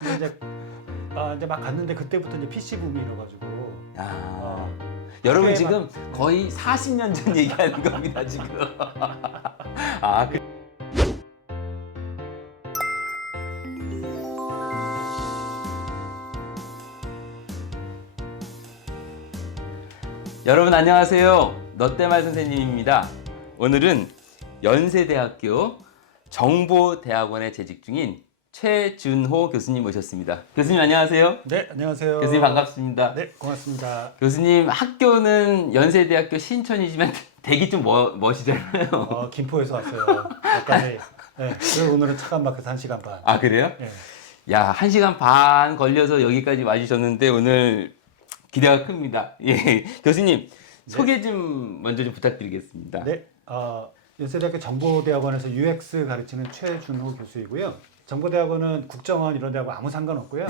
근데 이제 막 갔는데 그때부터 이제 PC 붐이 일어가지고 아, 여러분 그게 지금 거의 40년 전 얘기하는 겁니다 지금. 아, 여러분 안녕하세요. 너때말 선생님입니다. 오늘은 연세대학교 정보대학원에 재직 중인 최준호 교수님 모셨습니다. 교수님 안녕하세요. 네, 안녕하세요. 교수님 반갑습니다. 네, 고맙습니다. 교수님 학교는 연세대학교 신촌이지만 댁이 좀 멋이잖아요. 김포에서 왔어요. 여기까지. 네, 그래서 오늘은 차가 막혀서 1시간 반. 아 그래요? 네. 야, 1시간 반 걸려서 여기까지 와주셨는데 오늘 기대가 큽니다. 예, 교수님 소개 좀 먼저 좀 부탁드리겠습니다. 네, 연세대학교 정보대학원에서 UX 가르치는 최준호 교수이고요. 정보대학원은 국정원 이런 데하고 아무 상관없고요.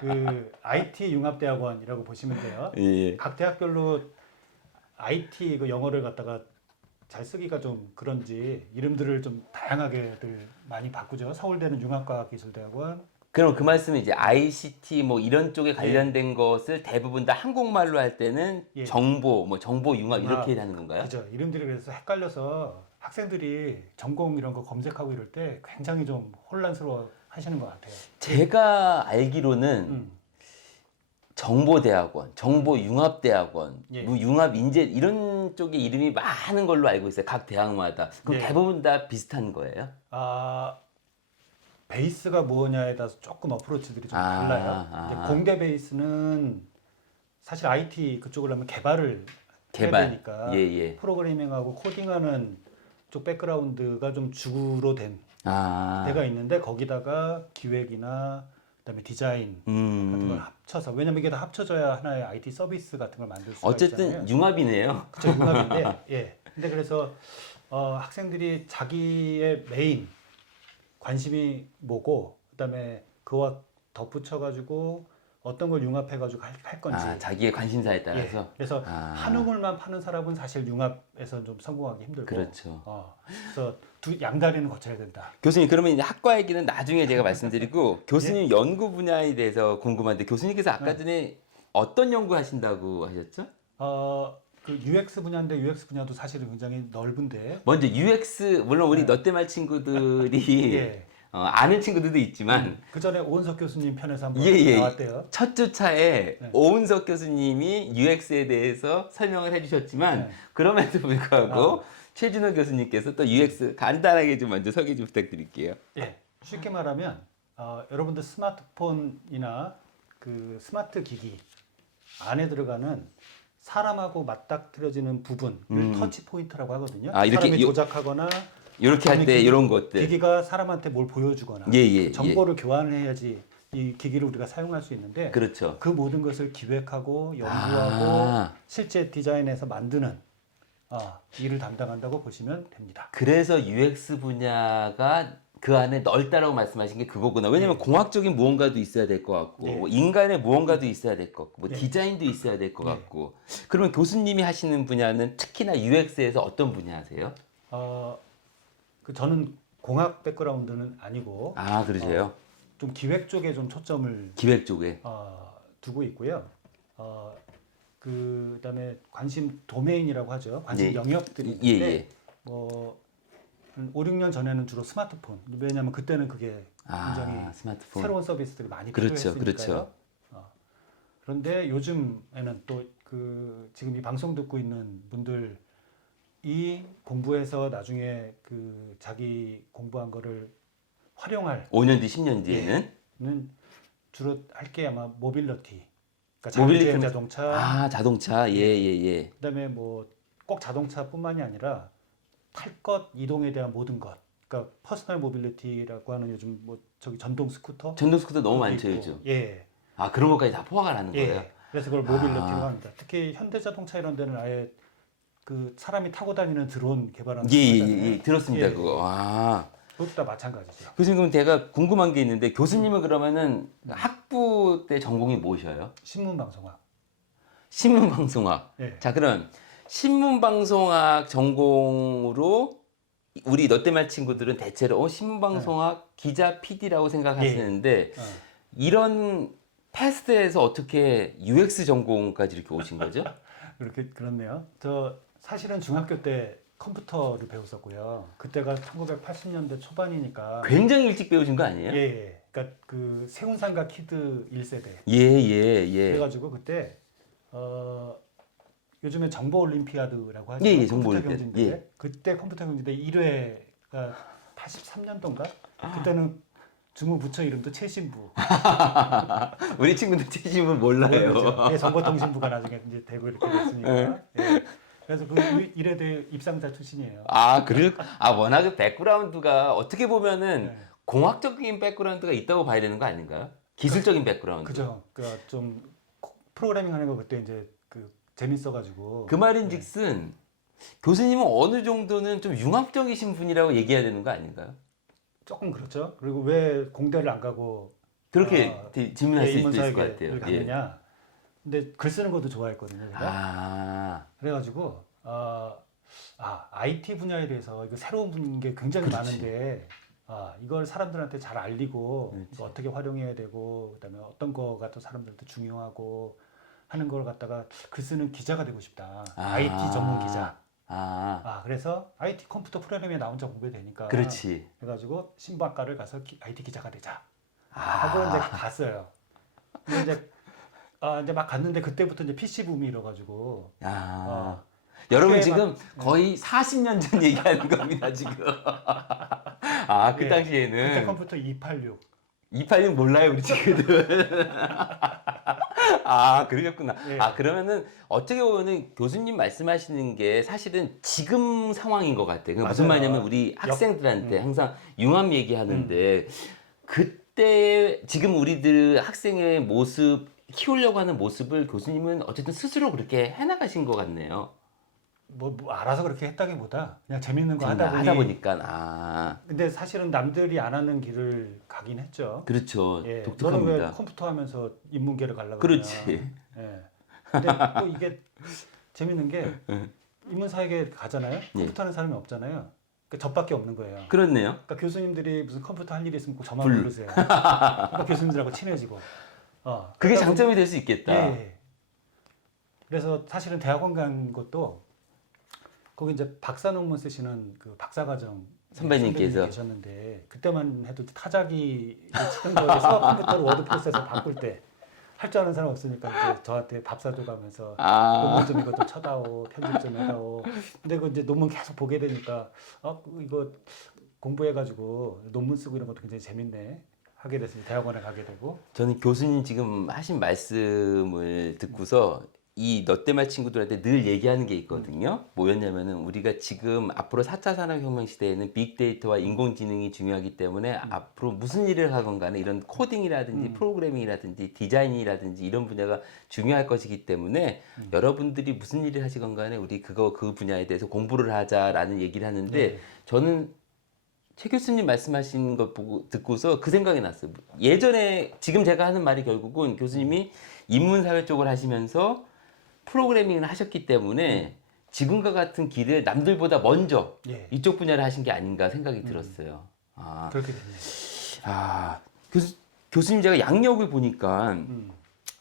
그 IT 융합대학원이라고 보시면 돼요. 예. 각 대학별로 IT 그 영어를 갖다가 잘 쓰기가 좀 그런지 이름들을 좀 다양하게들 많이 바꾸죠. 서울대는 융합과학기술대학원. 그럼 그 말씀은 이제 ICT 뭐 이런 쪽에 관련된 것을 대부분 다 한국말로 할 때는 예. 정보, 뭐 정보 융합 이렇게 하는 건가요? 그죠. 이름들이 그래서 헷갈려서 학생들이 전공 이런 거 검색하고 이럴 때 굉장히 좀 혼란스러워 하시는 것 같아요. 제가 알기로는 음. 정보대학원, 정보융합대학원, 예. 뭐 융합인재 이런 쪽에 이름이 많은 걸로 알고 있어요. 각 대학마다. 그럼 예. 대부분 다 비슷한 거예요? 베이스가 뭐냐에 따라서 조금 어프로치들이 좀 달라요. 이제 공대 베이스는 사실 IT 그쪽을 하면 개발을 해야 되니까 예. 프로그래밍하고 코딩하는 쪽 백그라운드가 좀 주로 된 데가 있는데 거기다가 기획이나 그다음에 디자인 같은 걸 합쳐서 왜냐면 이게 다 합쳐져야 하나의 IT 서비스 같은 걸 만들 수가 어쨌든 있잖아요. 융합이네요. 그쵸, 융합인데 예. 근데 그래서 학생들이 자기의 메인 관심이 뭐고 그다음에 그와 덧붙여 가지고 어떤 걸 융합해 가지고 할 건지 자기의 관심사에 따라서. 예. 그래서 한우물만 파는 사람은 사실 융합에서 좀 성공하기 힘들고 그렇죠. 그래서 양다리는 거쳐야 된다. 교수님 그러면 이제 학과 얘기는 나중에 제가 말씀드리고 교수님 연구 분야에 대해서 궁금한데 교수님께서 아까 전에 어떤 연구 하신다고 하셨죠? 그 UX 분야인데 UX 분야도 사실은 굉장히 넓은데 먼저 UX 물론 우리 너때말 친구들이 예. 아는 친구들도 있지만 그 전에 오은석 교수님 편에서 한번 예. 나왔대요. 첫 주차에 네. 오은석 교수님이 UX에 대해서 설명을 해주셨지만 네. 그럼에도 불구하고 최준호 교수님께서 또 UX 간단하게 좀 먼저 소개 좀 부탁드릴게요. 예, 쉽게 말하면 여러분들 스마트폰이나 그 스마트 기기 안에 들어가는 사람하고 맞닥뜨려지는 부분을 터치 포인트라고 하거든요. 이렇게 사람이 조작하거나 이렇게 할 때 이런 것들. 기기가 사람한테 뭘 보여주거나 정보를 교환해야지 이 기기를 우리가 사용할 수 있는데 그렇죠. 그 모든 것을 기획하고 연구하고 실제 디자인해서 만드는 일을 담당한다고 보시면 됩니다. 그래서 UX 분야가 그 안에 넓다라고 말씀하신 게 그거구나. 왜냐면 공학적인 무언가도 있어야 될 것 같고 뭐 인간의 무언가도 있어야 될 것 같고 뭐 디자인도 있어야 될 것 같고 그러면 교수님이 하시는 분야는 특히나 UX에서 어떤 분야 하세요? 저는 공학 백그라운드는 아니고 그러세요? 좀 기획 쪽에 좀 초점을 기획 쪽에 두고 있고요. 그다음에 관심 도메인이라고 하죠. 관심 영역들이 있는데 뭐 5, 6년 전에는 주로 스마트폰. 왜냐하면 그때는 그게 굉장히 스마트폰. 새로운 서비스들이 많이 그렇죠, 필요했으니까요. 그런데 요즘에는 또 그 지금 이 방송 듣고 있는 분들 이 공부해서 나중에 그 자기 공부한 거를 활용할 5년 뒤, 10년 뒤에는 주로 할 게 아마 모빌리티. 그러니까 모빌리티 자율주행 자동차. 자동차. 예. 그다음에 뭐 꼭 자동차뿐만이 아니라 탈 것, 이동에 대한 모든 것. 그러니까 퍼스널 모빌리티라고 하는 요즘 뭐 저기 전동 스쿠터. 전동 스쿠터 너무 많죠, 있고. 요즘. 예. 그런 것까지 다 포함을 하는 거예요. 그래서 그걸 모빌리티라고 합니다. 특히 현대자동차 이런 데는 아예 그 사람이 타고 다니는 드론 개발하는 예. 들었습니다, 그거. 그것도 다 마찬가지죠. 교수님 그럼 제가 궁금한 게 있는데 교수님은 그러면은 학부 때 전공이 무엇이에요? 신문방송학. 신문방송학. 예. 자, 그럼 신문방송학 전공으로 우리 롯데말 친구들은 대체로 신문방송학 기자 PD라고 생각하시는데 이런 패스트에서 어떻게 UX 전공까지 이렇게 오신 거죠? 그렇네요. 저 사실은 중학교 때 컴퓨터를 배웠었고요. 그때가 1980년대 초반이니까. 굉장히 일찍 배우신 거 아니에요? 예. 그러니까 그 세운상가 키드 1세대. 예. 그래가지고 그때 요즘에 정보 올림피아드라고 하죠. 예, 컴퓨터 정보 경진대. 예. 그때 컴퓨터 경진대 1회가 83년도인가? 그때는 주무부처 이름도 최신부. 우리 친구들 치시면 몰라요. 예, 정보통신부가 나중에 이제 되고 이렇게 됐으니까. 예. 그래서 그 1회대 입상자 출신이에요. 워낙 그 백그라운드가 어떻게 보면은 네. 공학적인 백그라운드가 있다고 봐야 되는 거 아닌가요? 기술적인 백그라운드. 그죠. 그러니까 좀 프로그래밍 하는 거 그때 이제 그 재밌어가지고. 그 말인즉슨 교수님은 어느 정도는 좀 융합적이신 분이라고 얘기해야 되는 거 아닌가요? 조금 그렇죠. 그리고 왜 공대를 안 가고 그렇게 질문할 수 있을 것 인문사회계를 같아요. 갔느냐. 근데 글 쓰는 것도 좋아했거든요. 제가. 그래가지고 IT 분야에 대해서 이거 새로운 게 굉장히 그렇지. 많은데 이걸 사람들한테 잘 알리고 이거 어떻게 활용해야 되고 그다음에 어떤 거가 또 사람들한테 중요하고 하는 걸 갖다가 글 쓰는 기자가 되고 싶다. IT 전문 기자. 그래서 IT 컴퓨터 프로그래밍에 나 혼자 공부되니까. 그렇지. 그래가지고 신문학과를 가서 IT 기자가 되자. 하고 이제 갔어요. 근데 이제 막 갔는데 그때부터 이제 PC 붐이 일어가지고. 여러분 지금 거의 40년 전 얘기하는 겁니다 지금. 그 당시에는 그때 컴퓨터 286. 286 몰라요 우리 친구들. 그러셨구나. 예. 그러면은 어떻게 보면은 교수님 말씀하시는 게 사실은 지금 상황인 것 같아요. 그게 무슨 맞아요. 말이냐면 우리 학생들한테 항상 융합 얘기하는데 그때 지금 우리들 학생의 모습 키우려고 하는 모습을 교수님은 어쨌든 스스로 그렇게 해나가신 것 같네요. 뭐 알아서 그렇게 했다기보다 그냥 재밌는 거 하다 보니까. 근데 사실은 남들이 안 하는 길을 가긴 했죠. 그렇죠. 너는 독특합니다. 왜 컴퓨터 하면서 인문계를 가려고 그렇지. 예. 근데 또 이게 재밌는 게 인문사회계 가잖아요. 컴퓨터 하는 사람이 없잖아요. 그러니까 저밖에 없는 거예요. 그렇네요. 그러니까 교수님들이 무슨 컴퓨터 할 일이 있으면 꼭 저만 부르세요. 그러니까 교수님들하고 친해지고. 그게 장점이 될 수 있겠다. 예. 그래서 사실은 대학원 간 것도 거기 이제 박사 논문 쓰시는 그 박사과정 선배님께서 계셨는데 그때만 해도 타자기 치던 거에서 컴퓨터로 워드 프로세서 바꿀 때 할 줄 아는 사람 없으니까 이제 저한테 밥 사줘 가면서 논문 좀 이것도 쳐다오 편집 좀 해다오. 근데 그 이제 논문 계속 보게 되니까 이거 공부해가지고 논문 쓰고 이런 것도 굉장히 재밌네. 하게 됐습니다. 대학원에 가게 되고. 저는 교수님 지금 하신 말씀을 듣고서 이 롯데말 친구들한테 늘 얘기하는 게 있거든요. 뭐였냐면은 우리가 지금 앞으로 4차 산업혁명 시대에는 빅데이터와 인공지능이 중요하기 때문에 앞으로 무슨 일을 하건 간에 이런 코딩이라든지 프로그래밍이라든지 디자인이라든지 이런 분야가 중요할 것이기 때문에 여러분들이 무슨 일을 하시건 간에 우리 그 분야에 대해서 공부를 하자라는 얘기를 하는데 저는 최 교수님 말씀하신 것 보고 듣고서 그 생각이 났어요. 예전에 지금 제가 하는 말이 결국은 교수님이 인문사회 쪽을 하시면서 프로그래밍을 하셨기 때문에 지금과 같은 길을 남들보다 먼저 이쪽 분야를 하신 게 아닌가 생각이 들었어요. 그렇게 됐네요. 교수님 제가 양력을 보니까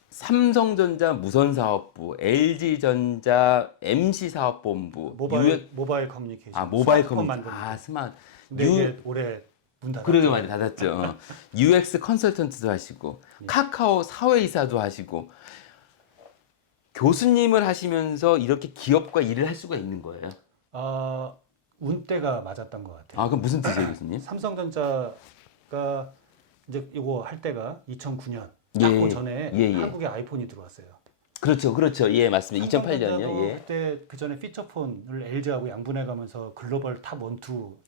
삼성전자 무선사업부, LG전자 MC사업본부, 모바일 커뮤니케이션. 모바일 커뮤니케이션. 스마트. 근데 이게 올해 문 닫았죠. 그러게 많이 닫았죠. UX 컨설턴트도 하시고 카카오 사회이사도 하시고 교수님을 하시면서 이렇게 기업과 일을 할 수가 있는 거예요. 운때가 맞았던 것 같아요. 그럼 무슨 뜻이에요, 교수님? 삼성전자가 이제 이거 할 때가 2009년 그 전에 한국에 아이폰이 들어왔어요. 그렇죠. 예, 맞습니다. 2008년이요. 그때 그 전에 피처폰을 LG하고 양분해가면서 글로벌 탑 1, 2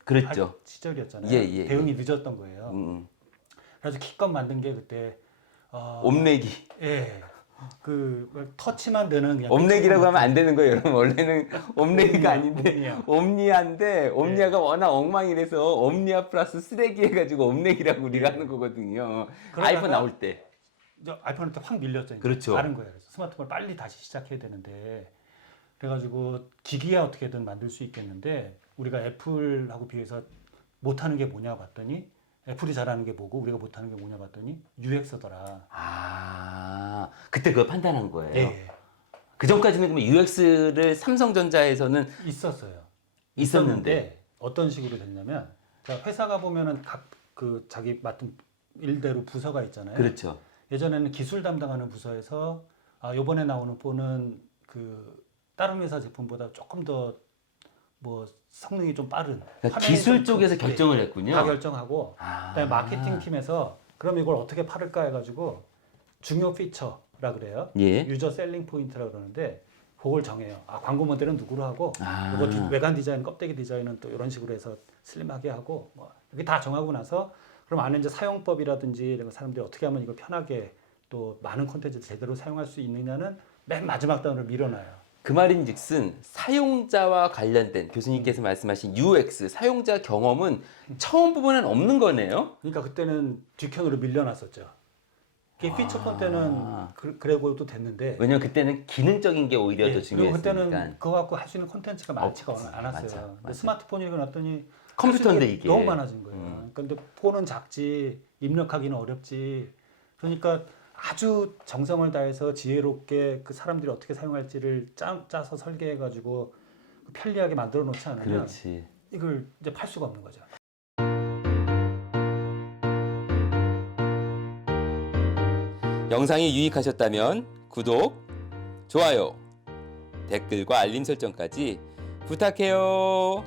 그랬죠. 할 시절이었잖아요. 예. 대응이 늦었던 거예요. 그래서 키껏 만든 게 그때 옴내기. 그 터치만 되는 그냥 옴내기라고 하면 안 되는 거예요, 여러분. 원래는 옴내기가 아닌데 옴니아인데 옴니아가 워낙 엉망이라서 옴니아 플러스 쓰레기 해가지고 옴내기라고 우리가 하는 거거든요. 아이폰 나올 때. 아이폰한테 확 밀렸죠. 그렇죠. 다른 거예요. 그래서 스마트폰을 빨리 다시 시작해야 되는데 그래가지고 기기야 어떻게든 만들 수 있겠는데 우리가 애플하고 비해서 못하는 게 뭐냐 봤더니 애플이 잘하는 게 뭐고 우리가 못하는 게 뭐냐 봤더니 UX더라. 아, 그때 그걸 판단한 거예요. 예. 그 전까지는 그러면 UX를 삼성전자에서는 있었어요. 있었는데 어떤 식으로 됐냐면 자, 회사가 보면은 각 그 자기 맡은 일대로 부서가 있잖아요. 그렇죠. 예전에는 기술 담당하는 부서에서 아, 요번에 나오는 폰은 그 다른 회사 제품보다 조금 더 뭐 성능이 좀 빠른 그러니까 화면이 기술 좀 쪽에서 큰- 결정을 네, 했군요. 다 결정하고 아. 그다음에 마케팅 팀에서 그럼 이걸 어떻게 팔을까 해가지고 중요 피처라 그래요. 예. 유저 셀링 포인트라 그러는데 그걸 정해요. 아, 광고 모델은 누구로 하고 아. 이거 외관 디자인, 껍데기 디자인은 또 이런 식으로 해서 슬림하게 하고 뭐 이게 다 정하고 나서 그럼 안에 이제 사용법이라든지 이런 거 사람들이 어떻게 하면 이거 편하게 또 많은 콘텐츠를 제대로 사용할 수 있느냐는 맨 마지막 단으로 밀어놔요. 그 말인즉슨 사용자와 관련된 교수님께서 말씀하신 UX 사용자 경험은 처음 부분은 없는 거네요. 그러니까 그때는 뒷편으로 밀려났었죠. 이게 피처폰 때는 그래고도 됐는데 왜냐면 그때는 기능적인 게 오히려 더 그리고 중요했으니까. 그때는 그거 갖고 할 수 있는 콘텐츠가 많지가 없지. 않았어요. 맞아, 근데 맞아. 스마트폰이 일어났더니 컴퓨터인데 할 수 있는 게 이게. 너무 많아진 거예요. 근데 폰은 작지 입력하기는 어렵지. 그러니까 아주 정성을 다해서 지혜롭게 그 사람들이 어떻게 사용할지를 짜서 설계해가지고 편리하게 만들어 놓지 않으면 그렇지. 이걸 이제 팔 수가 없는 거죠. 영상이 유익하셨다면 구독, 좋아요, 댓글과 알림 설정까지 부탁해요.